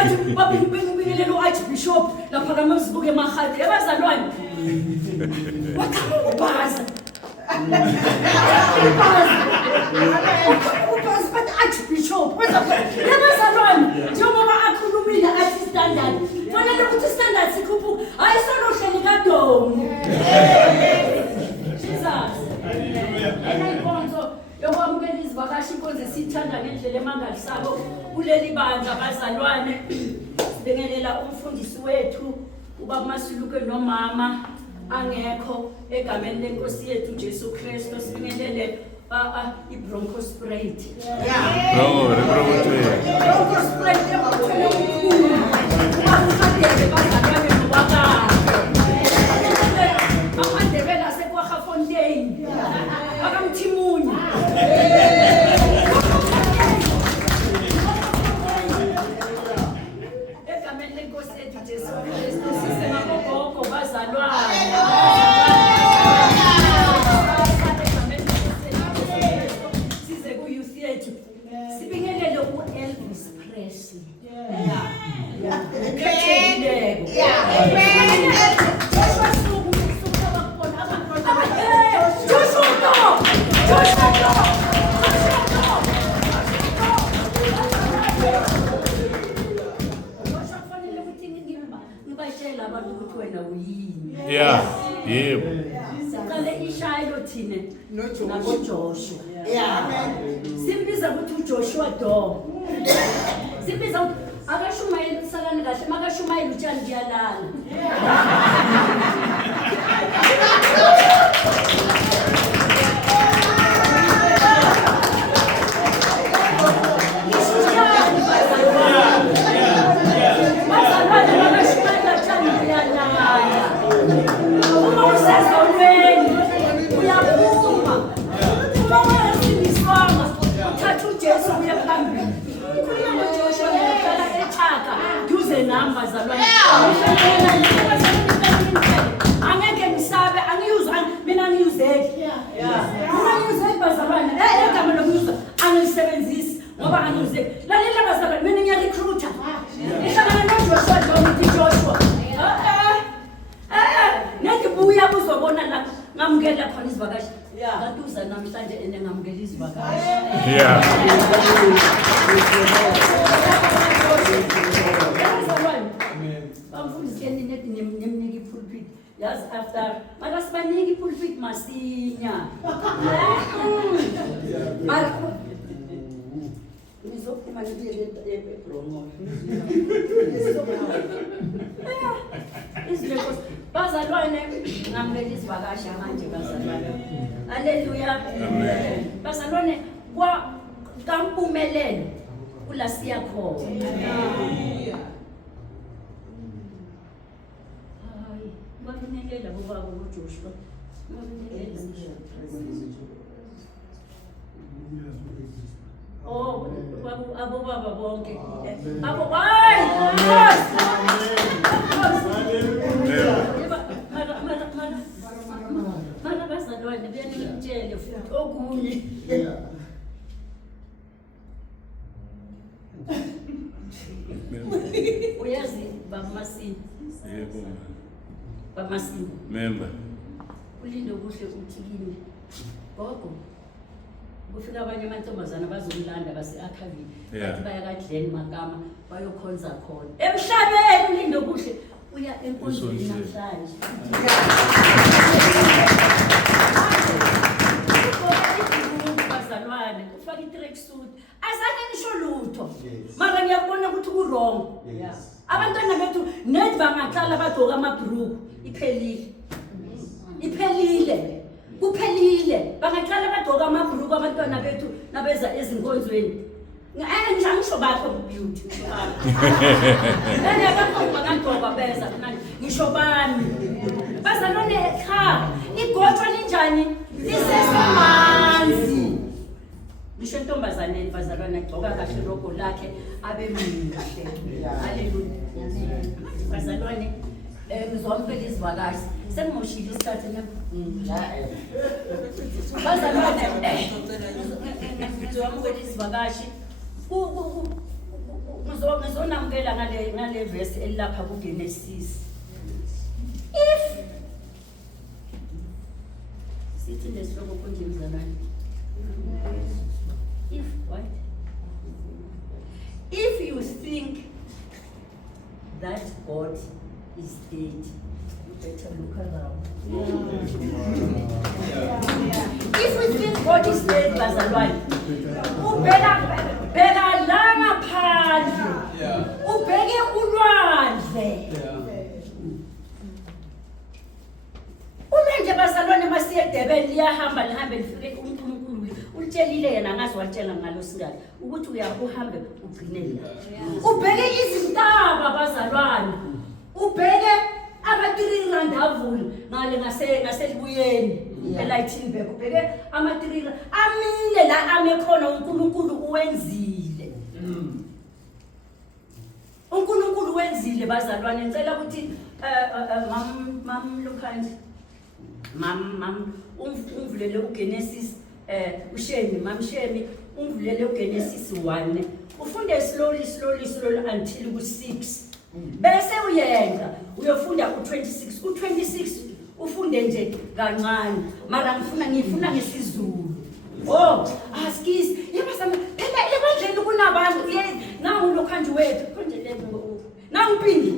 bathi babingelela uArchbishop lapha kaMasibuke eMahadi abazalwane wakhamba ubhaza ubhaza bathi Archbishop abazalwane njengoba akhulumile athi standard fanele ukuthi standard sikhuphuka hayi sonohleli kaDomo Jesus inkonzo yokwamukela izivakashi inkonzo esithanda ngendlela emangalisako kuleli bandla abazalwane sibingelela umfundisi wethu ubaba Masuluke nomama angekho egameni lenkosi yethu Jesu Kristu sibingelele iBronco Sprite Bronco Sprite bakufadele bazalwane nobakala amandebela seKwaGafontein akamthimunye egameni lenkosi yethu Jesu Kristu sisemagogo bazalwane size ku-youth yethu sibingelele u-Elvis Presley Yebo. Siqale ishayilo thina nabo Joshua. Simbiza ukuthi uJoshua Do. Simbiza akashumayela usalani kahle makashumayela utshani ngiyalala. Namba zalwane angeke ngisabe angiyuzwa mina ngiyuzeki mina ngiyuzeki bazalwane egama lokuyuzwa angisebenzisi ngoba angiyuzeki lalela bazalwane mina ngiya recruiter ihlangana noJoshua nomuthi Joshua ngibuya kuzobona la ngamukela khona izivakashi kanti uza namhlanje enengamukela izivakashi bamfundiseni nethi nemniki pulpit yazi after makasibaniki pulpit masinya mara nizophuma nibiye eBronco izileko bazalwane ngamukela izivakashi manje bazalwane haleluya bazalwane kwa kampumelelo kula siyakhona bakunelela bobaba uJoshua abobaba bonke abo hayi mana bazalwane benitshele futhi okunye uyazi bamasini Yebo. bamasini Member. ulindo kuhle uthi kimi gogo kufika abanye amantombazana bazomlanda base-Akhavini bathi baya kaDleni Magama bayokhonza khona emhlabeni ulindo kuhle uya enkonzweni namhlanje bazalwane ufaka i-track suit azange ngisho lutho mara ngiyakubona ukuthi ku-wrong abantwana bethu net bangaqala bagqoka amabhruku kuphelile bangaqala bagqoka amabhruku abantwana bethu nabeza ezinkonzweni ngisho bakho beauty bangagqoka beza ngisho bami bazalwane igotshwa linjani lisesemanzi ngisho intombazane bazalwane agqoka kahle irogo lakhe abe kahle haleluya bazalwane ngizomphela izivakashi sengimoshile isikhathi bazalwane ngizomphela izivakashi ngizona ngamukela ngale verse elapha kuGenesis. If sithi lesihloko konje mzalwane. If what? If you think that God is dead, you better look around. If we think God is dead, bazalwane, ubheka la ngaphandle, ubheke ulwandle. Ulwandle bazalwane masiye eDurban liyahamba lihambe lifike uNkulunkulu ulitshelile yena ngazi watshela ngalo singaka ukuthi uyakuhambe ugcine la. Ubheke izintaba bazalwane, ubheke ama-3 randavula ngale ngaselibuyeni eLightenburg, ubheke ama-3 amile la ame khona uNkulunkulu uwenzile. uNkulunkulu wenzile bazalwane. Ngicela ukuthi mam Lukhandi mam ungivulele uGenesis uShemi mam Shemi ungivulele uGenesis 1 ufunde slowly until ku6 bese uyenza uyofunda u26 u26 ufunde nje kancane mara ngifuna ngesizulu. Oh askis yebasama phela ebandleni kunabantu nangu Lukhandi wethu konje le nangu Pinki